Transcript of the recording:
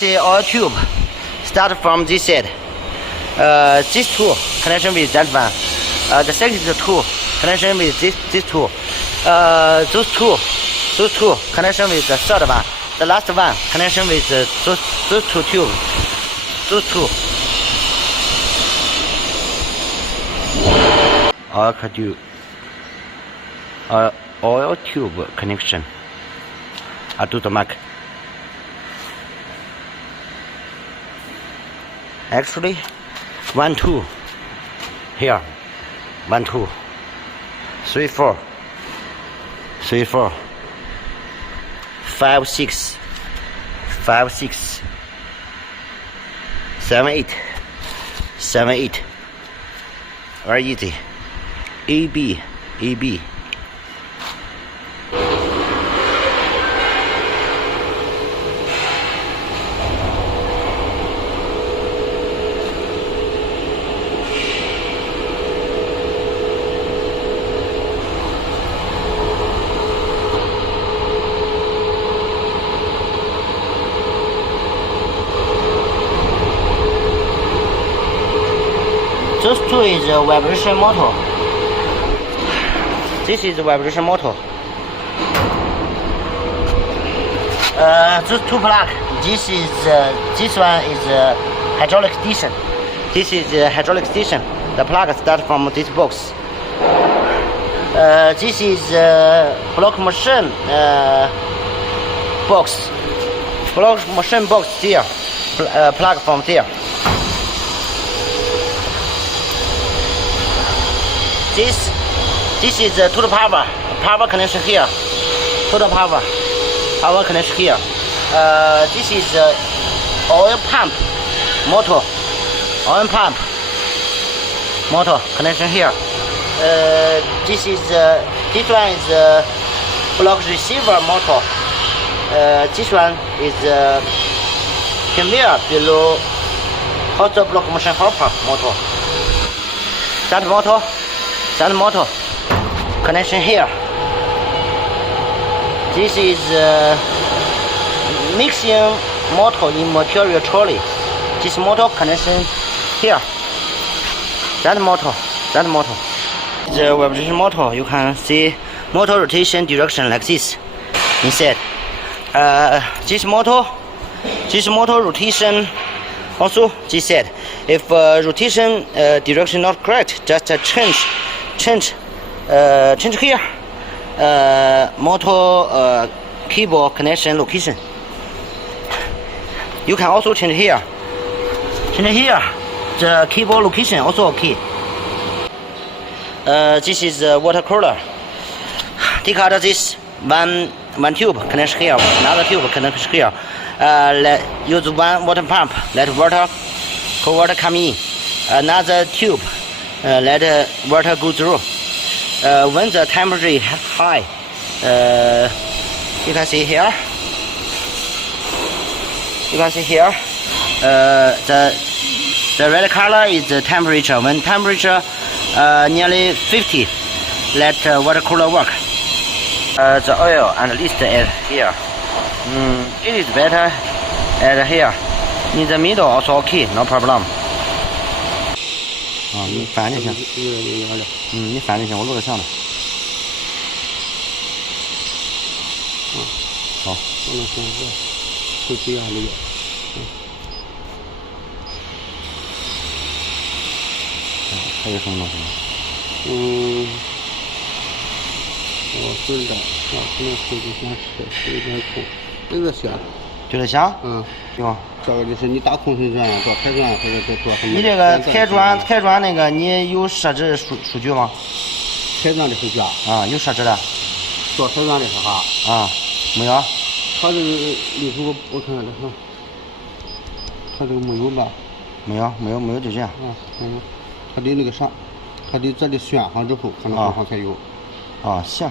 The oil tube start from this side. This two connection with that one. The second two connection with this two. Those two connection with the third one. The last one connection with those two tubes. Those two. Oil tube connection. I do the mark. Actually, 1, 2 here, 1, 2, 3, 4, 3, 4, 5, 6, 5, 6, 7, 8, 7, 8. Very easy. A B. Those two is a vibration motor. This is a vibration motor. Those two plug. This one is hydraulic station. This is hydraulic station. The plug starts from this box. This is block machine box. Block machine box here. Plug from there. This is total power connection here. Total power connection here. This is oil pump motor. Oil pump motor connection here. This one is block receiver motor. This one is conveyor below hot block machine hopper motor. That motor connection here. This is mixing motor in material trolley. This motor connection here. That motor. The vibration motor. You can see motor rotation direction like this inside. This motor rotation also this side. If rotation direction not correct, just change here. Motor cable connection location. You can also change here. The cable location also okay. This is water cooler. Take out this one tube connection here, another tube connection here. Use one water pump. Let cold water come in. Another tube. Let water go through. When the temperature is high, you can see here. The red color is the temperature. When temperature nearly 50, let water cooler work. The oil and list is here. It is better at here. In the middle also okay, no problem. 你翻就行。你翻就行，我录着像的。好。会这样的。还有什么东西？我知道，可能手机显示有点空，有点响。就这响？对吧？这个就是你打空心转呀，做开转或者做什么？你这个开转那个，你有设置数据吗？开转的数据啊，有设置的。做开转的是哈？没有。它这个里头我看看这个，它这个没有吧？没有就这样。没有。它得那个啥，它得这里选上之后，可能后方才有。行。